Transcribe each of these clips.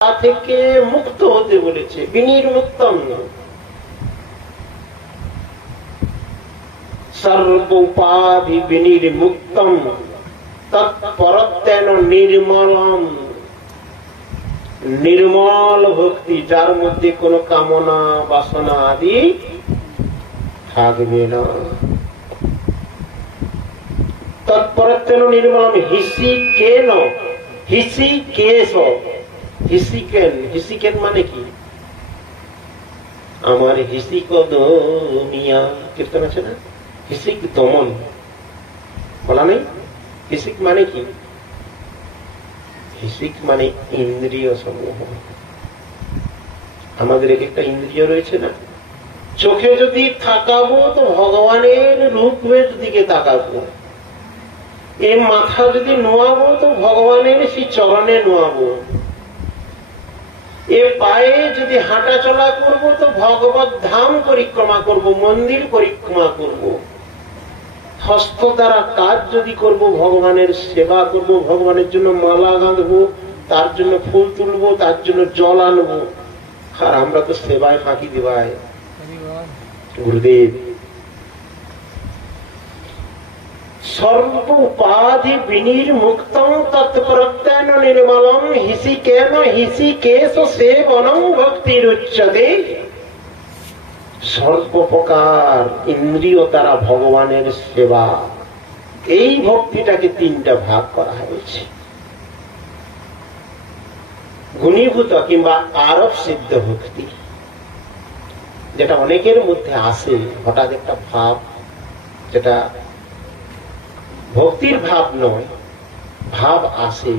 থেকে মুক্ত হতে বলেছে, বিনির্মুক্তম সর্বোপাধি বিনির্মুক্তম তৎপরত্বেন নির্মলম। নির্মল ভক্তি, যার মধ্যে কোনো কামনা বাসনা আদি থাকবে না। তৎপরত্বেন নির্মলম হিসিকেন, হিসিকেশ, হিসিকেন, হিসিকেন মানে কি? আমার হিসিক দুনিয়া কীর্তন আছে না, হিসিক দমন বলা নেই। হিসিক মানে কি? হিসিক মানে ইন্দ্রিয় সমূহ। আমাদের এক একটা ইন্দ্রিয় রয়েছে না, চোখে যদি তাকাবো তো ভগবানের রূপের দিকে তাকাবো, এ মাথা যদি নোয়াবো তো ভগবানের সেই চরণে নোয়াবো, এ পায়ে যদি হাঁটা চলা করবো তো ভগবত ধাম পরিক্রমা করব, মন্দির পরিক্রমা করব। হস্ত দ্বারা কাজ যদি করব, ভগবানের সেবা করব, ভগবানের জন্য মালা গাঁথবো, তার জন্য ফুল তুলবো, তার জন্য জল আনবো। আর আমরা তো সেবায় ফাঁকি দিবাই গুরুদেব। সর্বোপাধি বিনির্মুক্তং তৎপ্রত্যয়ন নির্মলং হিসিকেন হিসিকেশ সেবনং ভক্তিরুচ্যতে। সর্বপ্রকার ইন্দ্রিয় দ্বারা ভগবানের সেবা, এই ভক্তিটাকে তিনটা ভাগ করা হয়েছে। গুণীভূত কিংবা আরব সিদ্ধ ভক্তি, যেটা অনেকের মধ্যে আসে হঠাৎ একটা ভাব, যেটা ভক্তির ভাব নয়, ভাব আসে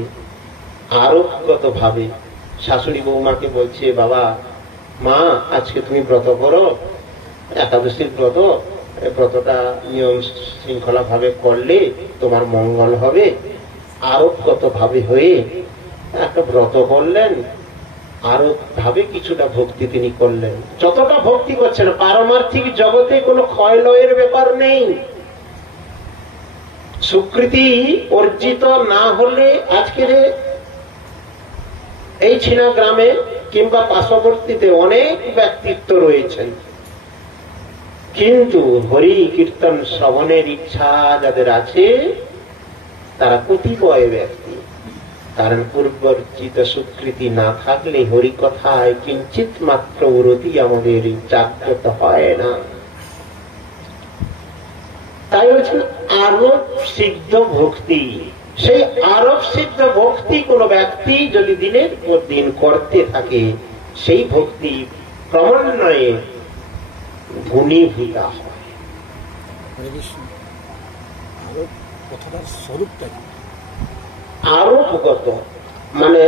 আরোপগত ভাবে। শাশুড়ি বৌমাকে বলছে, বাবা মা আজকে তুমি ব্রত করো, একাদশীর ব্রত, ব্রতটা নিয়ম শৃঙ্খলা ভাবে করলে তোমার মঙ্গল হবে। আরোপগত ভাবে হয়ে একটা ব্রত করলেন, আরো ভাবে কিছুটা ভক্তি তিনি করলেন। যতটা ভক্তি করছেন, পারমার্থিক জগতে কোনো ক্ষয় লয়ের ব্যাপার নেই। স্বীকৃতি অর্জিত না হলে আজকের এই ছিনা গ্রামে কিংবা পার্শ্ববর্তীতে অনেক ব্যক্তিত্ব রয়েছেন, কিন্তু হরি কীর্তন শ্রবণের ইচ্ছা যাদের আছে তারা কতিপয় ব্যক্তি। কারণ পূর্বর্জিত স্বীকৃতি না থাকলে হরি কথায় কিঞ্চিত মাত্র রতি আমাদের জাগ্রত হয় না। তাই হচ্ছে আরব সিদ্ধ ভক্তি। সেই আরব সিদ্ধ ভক্তি কোন ব্যক্তি যদি দিনের পর দিন করতে থাকে, সেই ভক্তি ক্রমান্বয়ে ঘনীভূত হয়। আরোপগত মানে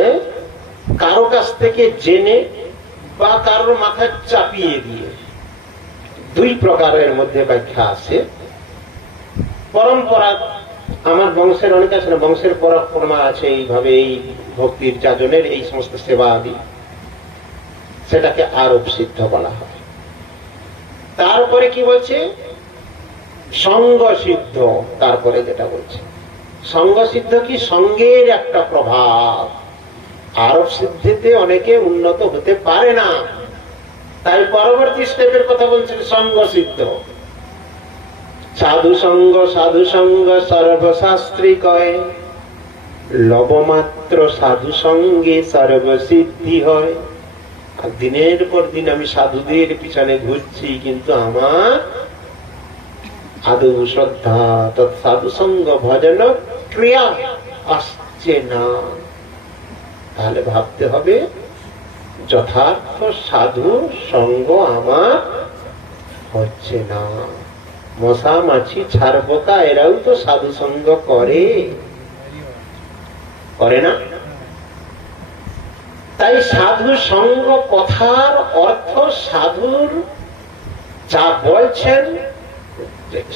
কারো কাছ থেকে জেনে বা কারোর মাথায় চাপিয়ে দিয়ে, দুই প্রকারের মধ্যে ব্যাখ্যা আছে। পরম্পরা, আমার বংশের অনেক আছে না, বংশের পরম্পরা আছে এইভাবে এই ভক্তির যাজনের এই সমস্ত সেবা আদি, সেটাকে আরোপ সিদ্ধ বলা হয়। তারপরে কি বলছে? সঙ্গ সিদ্ধ। তারপরে যেটা বলছে সঙ্গ সিদ্ধ কি? সঙ্গের একটা প্রভাব। আরব সিদ্ধিতে অনেকে উন্নত হতে পারে না, তাই পরবর্তী স্টেপের কথা বলছেন সঙ্গ সিদ্ধ। সাধু সঙ্গ সর্বশাস্ত্রী কয়, লবমাত্র সাধু সঙ্গে সর্বসিদ্ধি হয়। আর দিনের পর দিন আমি সাধুদের পিছনে ঘুরছি, কিন্তু আমার আদৌ শ্রদ্ধা সাধু সঙ্গ ভজন ক্রিয়া আসছে না। তাহলে ভাবতে হবে যথার্থ সাধু সঙ্গ আমার হচ্ছে না। মশা মাছি ছাড়পোকা এরাও তো সাধু সঙ্গ করে না? তাই সাধু সঙ্গ কথার অর্থ সাধুর যা বলছেন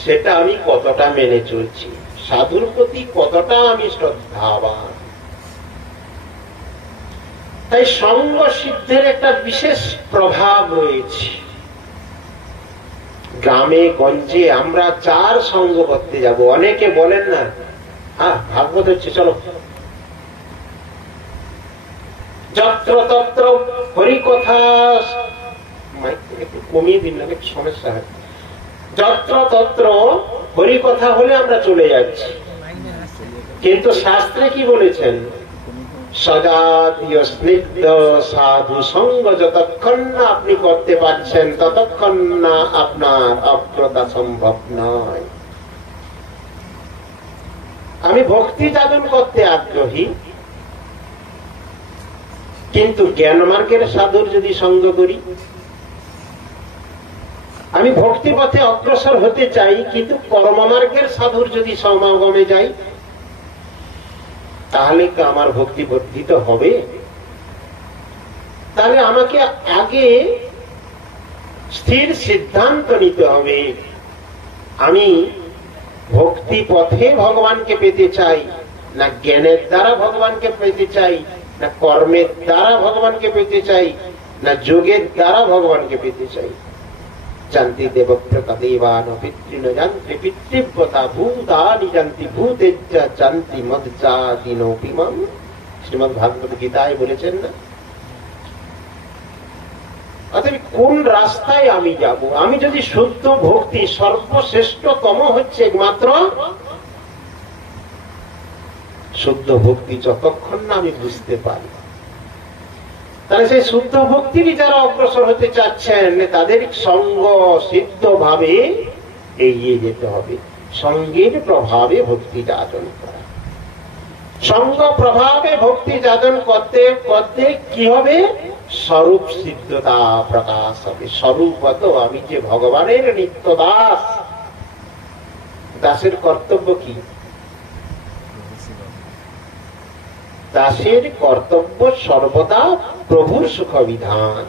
সেটা আমি কতটা মেনে চলছি, সাধুর প্রতি কতটা আমি শ্রদ্ধাবান। তাই সঙ্গ সিদ্ধের একটা বিশেষ প্রভাব রয়েছে। গ্রামে গঞ্জে আমরা যার সঙ্গ করতে যাব, অনেকে বলেন না, ভাগবত হচ্ছে চলো, যত্র তত্র হরিকথা, একটু কমিয়ে দিন না, একটু সমস্যা হয়। যত্র তত্র হরিকথা হলে আমরা চলে যাচ্ছি, কিন্তু শাস্ত্রে কি বলেছেন? সজাতীয় স্নিগ্ধ সাধু সঙ্গ যতক্ষণ না আপনি করতে পারছেন ততক্ষণ না আপনার অগ্রতা সম্ভব নয়। আমি ভক্তি যাপন করতে আগ্রহী, কিন্তু জ্ঞান মার্গের সাধুর যদি সঙ্গ করি, আমি ভক্তি পথে অগ্রসর হতে চাই, কিন্তু কর্ম মার্গের সাধুর যদি সমাগমে যাই, তাহলে কি আমার ভক্তি বর্ধিত হবে? তাহলে আমাকে আগে স্থির সিদ্ধান্ত নিতে হবে, আমি ভক্তি পথে ভগবানকে পেতে চাই, না জ্ঞানের দ্বারা ভগবানকে পেতে চাই, না কর্মের দ্বারা ভগবানকে পেতে চাই, না যোগের দ্বারা ভগবানকে পেতে চাই। জানতি দেবব্রতা দেবান পিতৃণ জানতি পিতৃব্রতা ভূতানি জানতি ভূতেজ্জা জানতি মজ্জাদিনোপিমাম। শ্রীমদ্ ভাগবত গীতায় বলেছেন না? অতএব কোন রাস্তায় আমি যাব? আমি যদি শুদ্ধ ভক্তি, সর্বশ্রেষ্ঠতম হচ্ছে একমাত্র শুদ্ধ ভক্তি, যতক্ষণ না আমি বুঝতে পারি, তাহলে সেই শুদ্ধ ভক্তিরই যারা অগ্রসর হতে চাচ্ছেন তাদের সঙ্গ সিদ্ধ ভাবে এগিয়ে যেতে হবে। সঙ্গের প্রভাবে ভক্তি যাজন করা, সঙ্গ প্রভাবে ভক্তি যাজন করতে করতে কি হবে? স্বরূপ সিদ্ধতা প্রকাশ হবে। স্বরূপত আমি যে ভগবানের নিত্য দাস, দাসের কর্তব্য কি? দাসের কর্তব্য সর্বদা প্রভুর সুখ বিধান,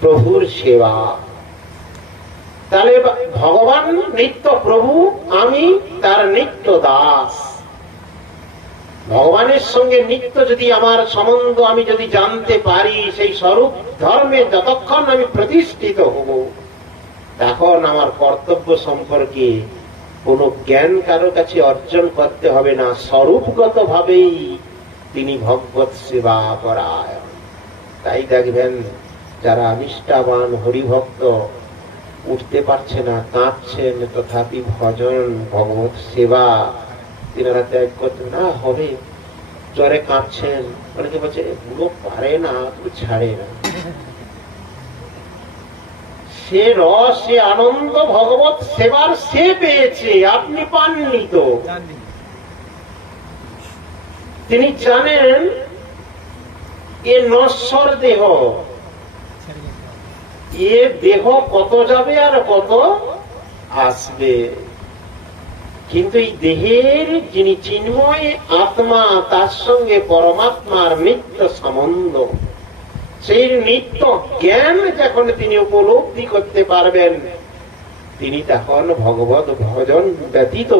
প্রভুর সেবা। তাহলে ভগবান নিত্য প্রভু, আমি তার নিত্য দাস। ভগবানের সঙ্গে নিত্য যদি আমার সম্বন্ধ আমি যদি জানতে পারি, সেই স্বরূপ ধর্মে যতক্ষণ আমি প্রতিষ্ঠিত হব, তখন আমার কর্তব্য সম্পর্কে কোন জ্ঞান কারো কাছে অর্জন করতে হবে না। স্বরূপগত ভাবেই তিনি ভগবত সেবা পরায়ণ। তাই দেখবেন যারা নিষ্ঠাবান হরিভক্ত উঠতে পারছে না, কাঁদছেন, তথাপি ভজন ভগবত সেবা তিনারা ত্যাগ করতে না হবে, জ্বরে কাঁদছেন, অনেকে বলছে পুরো পারে না, ছাড়ে না। সে রস, সে আনন্দ ভগবত সেবার সে পেয়েছে, আপনি পাননি তো। তিনি জানেন এ নশ্বর দেহ, এ দেহ কত যাবে আর কত আসবে, কিন্তু এই দেহের যিনি চিন্ময় আত্মা, তার সঙ্গে পরমাত্মার নিত্য সম্বন্ধ, সেই নিত্য জ্ঞান যখন তিনি উপলব্ধি করতে পারবেন, তিনি তখন ভগবত ভজন ব্যতীত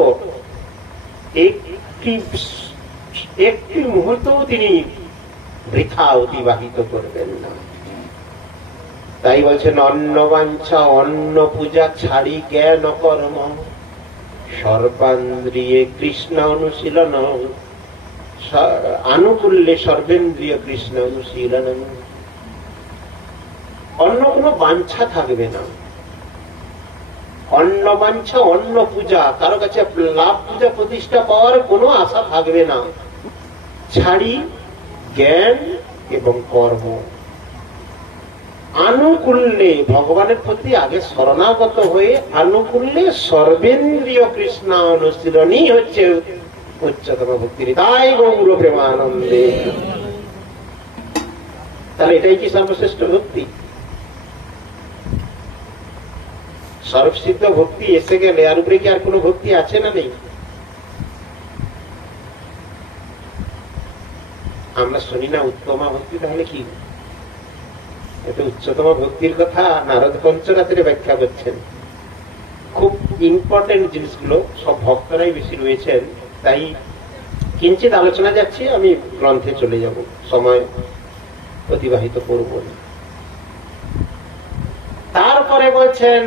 একটি মুহূর্ত তিনি বৃথা অতিবাহিত করবেন না। তাই বলছেন অন্ন বাঞ্ছা অন্ন পূজা ছাড়ি জ্ঞান কর্ম, সর্বান্দ্রিয়ে কৃষ্ণ অনুশীলন, আনুকূল্যে সর্বেন্দ্রিয় কৃষ্ণ অনুশীলন। অন্য কোনো বাঞ্ছা থাকবে না। অন্ন বাঞ্ছা অন্ন পূজা, কারো কাছে লাভ পূজা প্রতিষ্ঠা পাওয়ার কোনো আশা থাকবে না। ছাড়ি জ্ঞান এবং কর্ম, আনুকূল্যে ভগবানের প্রতি আগে শরণাগত হয়ে আনুকূল্যে সর্বেন্দ্রিয় কৃষ্ণ অনুশীলনই হচ্ছে উচ্চতম ভক্তি। তাই গৌর প্রেমানন্দে। তাহলে এটাই কি সর্বশ্রেষ্ঠ ভক্তি? সর্বসিদ্ধ ভক্তি এসে গেলে আর উপরে কি আর কোন ভক্তি আছে না নেই? আমরা শুনি না উত্তমা ভক্তি, তাহলে কি? এটা উচ্চতম ভক্তির কথা নারদ পঞ্চরাত্রে ব্যাখ্যা করছেন। খুব ইম্পর্টেন্ট জিনিসগুলো সব ভক্তরাই বেশি রয়েছেন, তাই কিঞ্চিত আলোচনা যাচ্ছে, আমি গ্রন্থে চলে যাব, সময় অতিবাহিত করব না। তারপরে বলছেন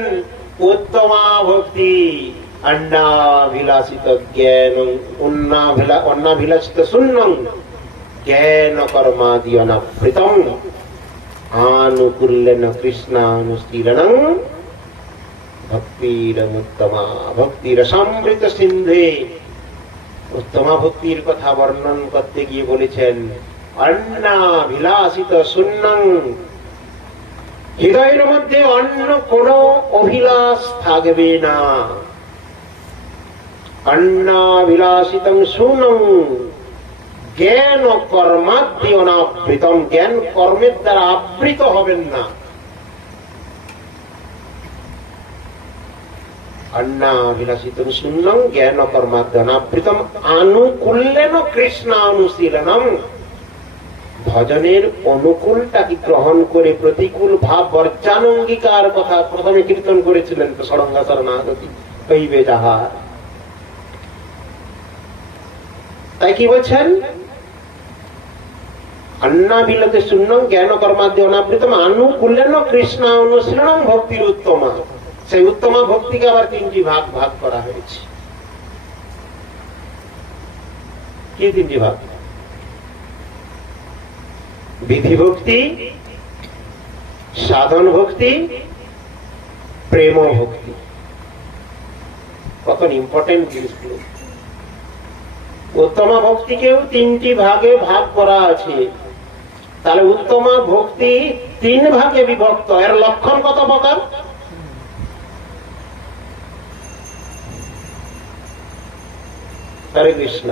উত্তমা ভক্তি অন্নাভিলাষিত জ্ঞান, অন্নাভিলাষিত শূন্যং জ্ঞান কর্মাদি অনাবৃতম আনুকূল্যেন কৃষ্ণানুশীলনং ভক্তিরমুত্তমা ভক্তিরসামৃত সিন্ধে। উত্তমা ভক্তির কথা বর্ণন করতে গিয়ে বলেছেন অন্নাভিলাষিত শূন্যং, হৃদয়ের মধ্যে অন্য কোন অভিলাষ থাকবে না। অন্নাভিলাষিতং শূন্যং জ্ঞান কর্মাদ্য অনাবৃতম, জ্ঞান কর্মের দ্বারা আবৃত হবেন না। অন্নাভিলাষিতং শূন্যং জ্ঞান কর্মাদ্য অনাবৃতম আনুকূল্যেন কৃষ্ণানুশীলনম, ভজনের অনুকূলটাকে গ্রহণ করে প্রতিকূল ভাব বর্জানঙ্গিকার কথা প্রথমে কীর্তন করেছিলেন তো ষড়ঙ্গা শরণাগতি হইবে যাহার। তাই কি বলছেন? অন্নাভিলাষে শূন্যং জ্ঞান কর্মাদ্য অনাবৃতম আনুকূল্যেন কৃষ্ণানুশীলনম ভক্তির উত্তমা। সেই উত্তমা ভক্তিকে আবার তিনটি ভাগ ভাগ করা হয়েছে। কি তিনটি ভাগ? বিধি ভক্তি, সাধন ভক্তি, প্রেম ভক্তি। কত ইম্পর্টেন্ট জিনিসগুলো। উত্তমা ভক্তিকেও তিনটি ভাগে ভাগ করা আছে। তাহলে উত্তমা ভক্তি তিন ভাগে বিভক্ত। এর লক্ষণ কত প্রকার? হরে কৃষ্ণ।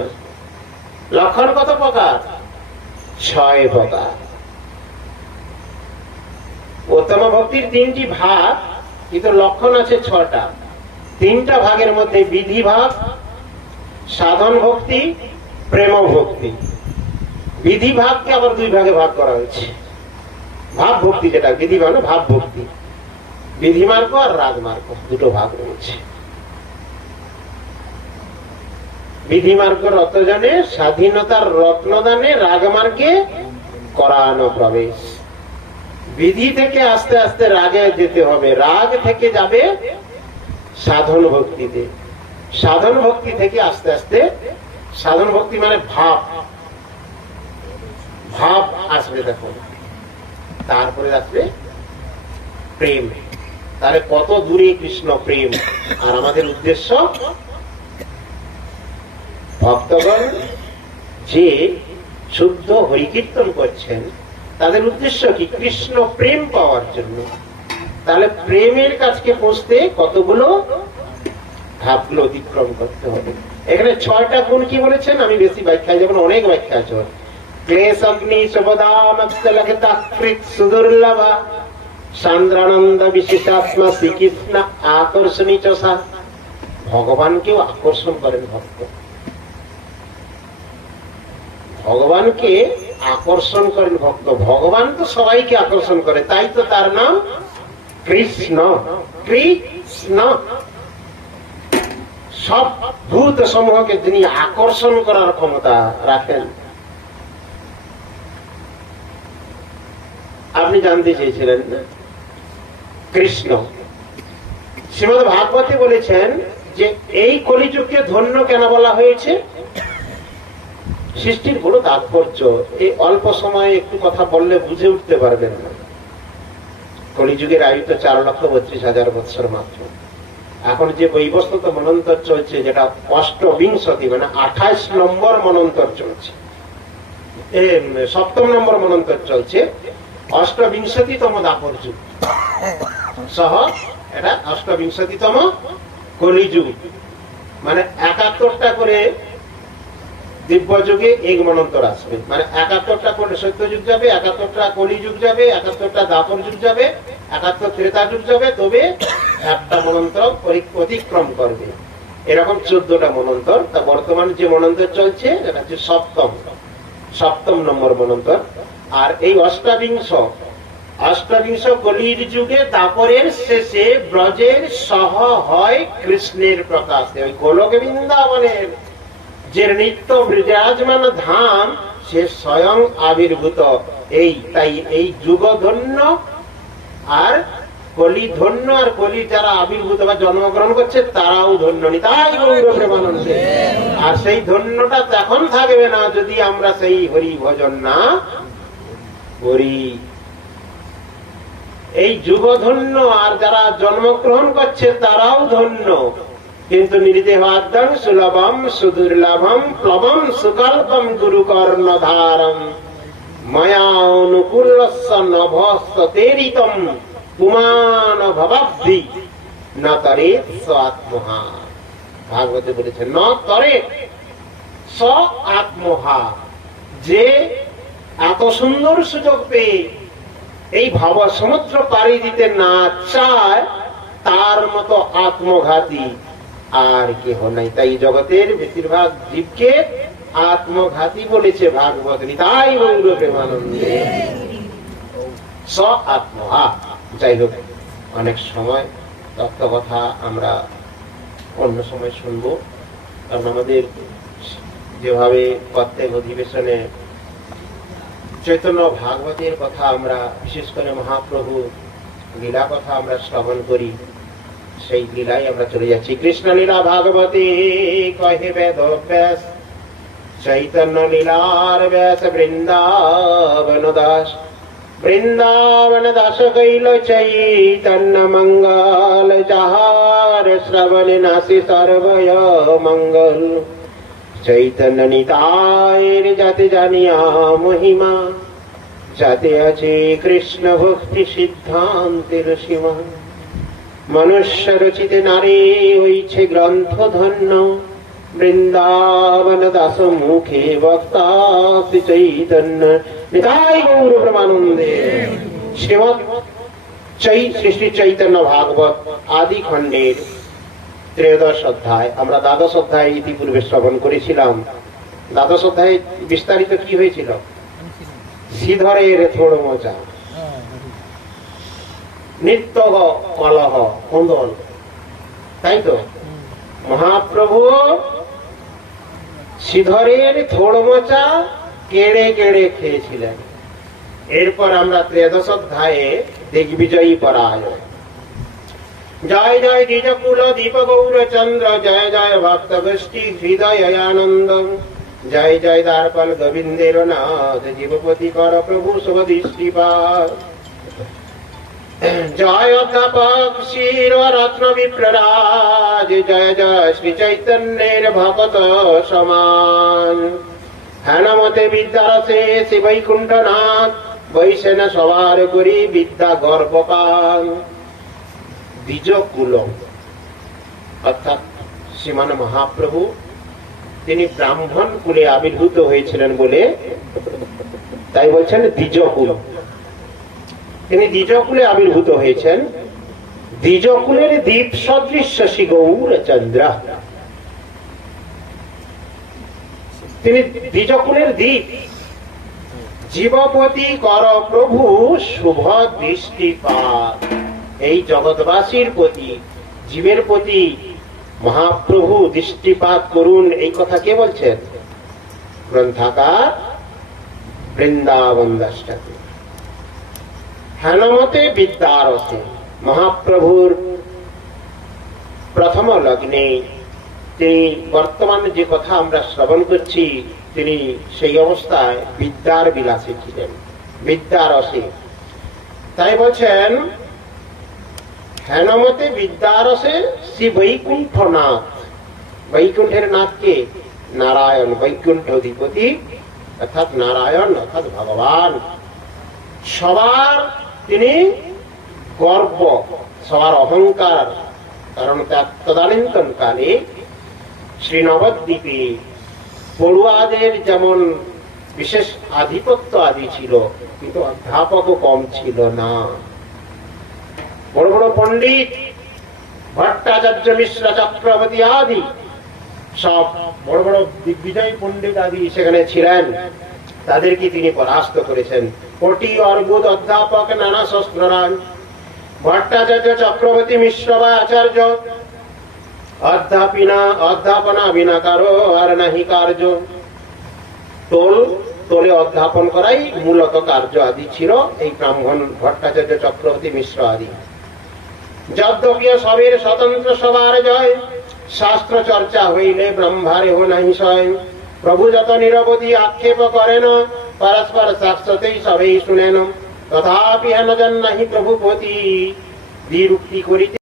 লক্ষণ কত প্রকার? 6 প্রকার। উত্তম ভক্তির তিনটি ভাগ, কিন্তু লক্ষণ আছে 6টা। 3টা ভাগের মধ্যে বিধি ভাগ, সাধন ভক্তি, প্রেম ভক্তি। বিধি ভাগকে আবার 2 ভাগে ভাগ করা হয়েছে। ভাব ভক্তি, যেটা বিধি মানে ভাব ভক্তি, বিধি মার্গ আর রাগ মার্গ, 2টো ভাগ রয়েছে। বিধি মার্গ রতজনে স্বাধীনতার রত্নদানে রাগ মার্গে করানো প্রবেশ। বিধি থেকে আস্তে আস্তে রাগে যেতে হবে, রাগ থেকে যাবে সাধন ভক্তিতে, সাধন ভক্তি থেকে আস্তে আস্তে, সাধন ভক্তি মানে ভাব, ভাব আসবে দেখুন, তারপরে আসবে প্রেম। তাহলে কত দূরে কৃষ্ণ প্রেম। আর আমাদের উদ্দেশ্য, ভক্তগণ যে শুদ্ধ হরিকীর্তন করছেন তাদের উদ্দেশ্য কি? কৃষ্ণ প্রেম পাওয়ার জন্য। তাহলে প্রেমের কাছকে পৌঁছতে কতগুলো ধাপগুলো অতিক্রম করতে হবে। এখানে 6টা গুণ কি বলেছেন? আমি বেশি ব্যাখ্যায় যাব না, অনেক ব্যাখ্যা আছে। ক্লেশ অগ্নি সুদুর্লভা সান্দ্রানন্দ বিশেষাত্মা শ্রীকৃষ্ণ আকর্ষণী চষা। ভগবানকেও আকর্ষণ করেন ভক্ত, ভগবানকে আকর্ষণ করেন ভক্ত। ভগবান তো সবাইকে আকর্ষণ করে, তাই তো তার নাম কৃষ্ণ। কৃষ্ণ সব ভূত সমূহকে তিনি আকর্ষণ করার ক্ষমতা রাখেন। আপনি জানতে চেয়েছিলেন না কৃষ্ণ। শ্রীমদ্ ভাগবতে বলেছেন যে এই কলিযুগকে ধন্য কেন বলা হয়েছে? সৃষ্টির বড় তাৎপর্য। এই অল্প সময়ে একটু কথা বললে বুঝে উঠতে পারবেন না। কলিযুগের আয়ু তো 4,32,000 বৎসর মাত্র। এখন যে বৈবস্বত মনন্তর চলছে, যেটা অষ্টবিংশতি মানে 28 নম্বর মনন্তর চলছে, 7ম নম্বর মনন্তর চলছে, অষ্টবিংশতিতম দাপর যুগ সহ এটা অষ্টবিংশতিতম কলিযুগ। মানে 71টা করে দিব্য যুগে এক মনন্তর আসবে। মানে 71টা করে সত্যযুগ যাবে, 71টা কলিযুগ যাবে, 71টা দাপর যুগ যাবে, 71 ত্রেতা যুগ যাবে, তবে একটা মনন্তর অতিক্রম করবে। এরকম 14টা মনন্তর। তা বর্তমান যে মনন্তর চলছে এটা হচ্ছে 7ম নম্বর মনন্তর। আর এই অষ্টাবিংশ কলির যুগে দাপরের শেষে ব্রজের সহ হয় কৃষ্ণের প্রকাশে। ওই গোলক বৃন্দাবনের যে নিত্য বিরাজমান ধাম, সে স্বয়ং আবির্ভূত। তাই এই যুগধন্য আর কলি ধন্য, আর কলি যারা আবির্ভূত বা জন্মগ্রহণ করছে তারাও ধন্য। নিতাই গৌর প্রেমানন্দে। আর সেই ধন্যটা তখন থাকবে না যদি আমরা সেই হরি ভজন না করি। এই যুগ ধন্য, আর যারা জন্মগ্রহণ করছে তারাও ধন্য। কিন্তু নির্দেহাদ্যং সুলভম সুদুর্লভম প্লবম সুকল্পম গুরু কর্ণধারম মায়া অনুকূলস্য নভস্য তেরিতম পুমান ভবাব্ধি না তরে স আত্মহা। ভাগবতে বলেছেন ন তরে স আত্মহা, যে এত সুন্দর সুযোগ পেয়ে এই ভাব সমুদ্র পাড়ি দিতে না চায় তার মতো আত্মঘাতী আর কেহ নাই। তাই জগতের বেশিরভাগ জীবকে আত্মঘাতী বলেছে ভাগবত। তাই গৌর প্রেমানন্দে স আত্মহা। যাই হোক, অনেক সময় তত্ত্ব কথা আমরা অন্য সময় শুনবো, কারণ আমাদের যেভাবে প্রত্যেক অধিবেশনে চৈতন্য ভাগবতের কথা আমরা, বিশেষ করে মহাপ্রভু লীলা কথা আমরা শ্রবণ করি, সেই লীলায় আমরা চলে যাচ্ছি। কৃষ্ণ লীলা ভাগবতী কহে বেদ ব্যাস, চৈতন্য লীলার ব্যাস বৃন্দাবন দাস। বৃন্দাবন দাস কৈল চৈতন্য মঙ্গল, যাহার শ্রবণ নাসি সর্বয় মঙ্গল। চৈতন্য নিতায়ের যাতে জানিয়া মহিমা, যাতে আছে কৃষ্ণ ভক্তি সিদ্ধান্তের সীমা। মনুষ্য রচিতে নারী হইছে গ্রন্থ ধন্য, বৃন্দাবন দাস মুখে বক্তা শ্রী চৈতন্য। নিতাই গৌর প্রেমানন্দে। শ্রীমৎ শ্রী চৈতন্য ভাগবত আদি খণ্ডের 13 অধ্যায়, আমরা 12 অধ্যায় ইতিপূর্বে শ্রবণ করেছিলাম। 12 অধ্যায়ে বিস্তারিত কি হয়েছিল? শ্রীধরের থোড় মোচা, নিত্য কলহ কন্দল, তাই তো? মহাপ্রভু শ্রীধরের থোড় মোচা কেড়ে কেড়ে খেয়েছিলেন। এরপর আমরা 13 অধ্যায়ে দিগ্বিজয়ী পরায়ণ। জয় জয় দ্বিজকুল দীপ গৌরচন্দ্র, জয় জয় ভক্ত গোষ্ঠী হৃদয় আনন্দ। জয় জয় দ্বারপাল গোবিন্দের নাথ, জীবপতি কর প্রভু শুভ দৃষ্টিপাত। জয় অধ্যাপক শির রত্ন বিপ্ররাজ, জয় জয় শ্রী চৈতন্যের ভকত সমান। হেনমতে বিদ্যারসে শ্রী বৈকুণ্ঠনাথ, বৈশেন সবার করি বিদ্যা গর্ভপান। দ্বিজকুল অর্থাৎ শ্রীমান মহাপ্রভু তিনি ব্রাহ্মণ কুলে আবির্ভূত হয়েছিলেন বলে তাই বলছেন দ্বিজকুল। তিনি দ্বিজকুলে আবির্ভূত হয়েছেন। দ্বিজকুলের দ্বীপ সদৃশ্য শ্রী গৌরচন্দ্র, তিনি দ্বিজকুলের দ্বীপ। জীবপতি কর প্রভু শুভ দৃষ্টিপাত। এই জগৎবাসীর প্রতি, জীবের প্রতি মহাপ্রভু দৃষ্টিপাত করুন, এই কথা কে বলছেন? গ্রন্থাকার বৃন্দাবন দাস ঠাকুর। হেনমতে বিদ্যারসে, মহাপ্রভুর প্রথম লগ্নে তিনি বর্তমান যে কথা আমরা শ্রবণ করছি, তিনি সেই অবস্থায় বিদ্যার বিলাসে ছিলেন, বিদ্যারসে। তাই বলছেন হেনমতে বিদ্যারসে শ্রী বৈকুণ্ঠনাথ। বৈকুণ্ঠের নাথকে নারায়ণ, বৈকুণ্ঠ অধিপতি অর্থাৎ নারায়ণ অর্থাৎ ভগবান। সবার তিনি গর্ব, সবার অহংকার। কারণ তদানীন্তন কালে শ্রী নবদ্বীপে পড়ুয়াদের যেমন বিশেষ আধিপত্য আদি ছিল, কিন্তু অধ্যাপকও কম ছিল না। বড় বড় পণ্ডিত ভট্টাচার্য মিশ্র চক্রবর্তী আদি সব বড় বড় দিগ্বিজয় পণ্ডিত আদি সেখানে ছিলেন, তাদেরকে তিনি পরাস্ত করেছেন। কোটি অর্বুদ অধ্যাপক নানা শস্ত্ররাজ, ভট্টাচার্য চক্রবর্তী মিশ্র বা আচার্য, অধ্যাপনা বিনা কারো আর নাহি কার্য। তোলে অধ্যাপন করাই মূলত কার্য আদি ছিল এই ব্রাহ্মণ ভট্টাচার্য চক্রবর্তী মিশ্র আদি। যদ্যপি সবের স্বতন্ত্র সবার জয়, শাস্ত্র চর্চা হইলে ব্রহ্মারে হো নাহি সয়। প্রভু যত নিরবধি আক্ষেপ করেন, পরস্পর শাশ্বতেই সবেই শুনেন। তথাপি হেন জন নাহি প্রভু পতি, বিরুক্তি করিতে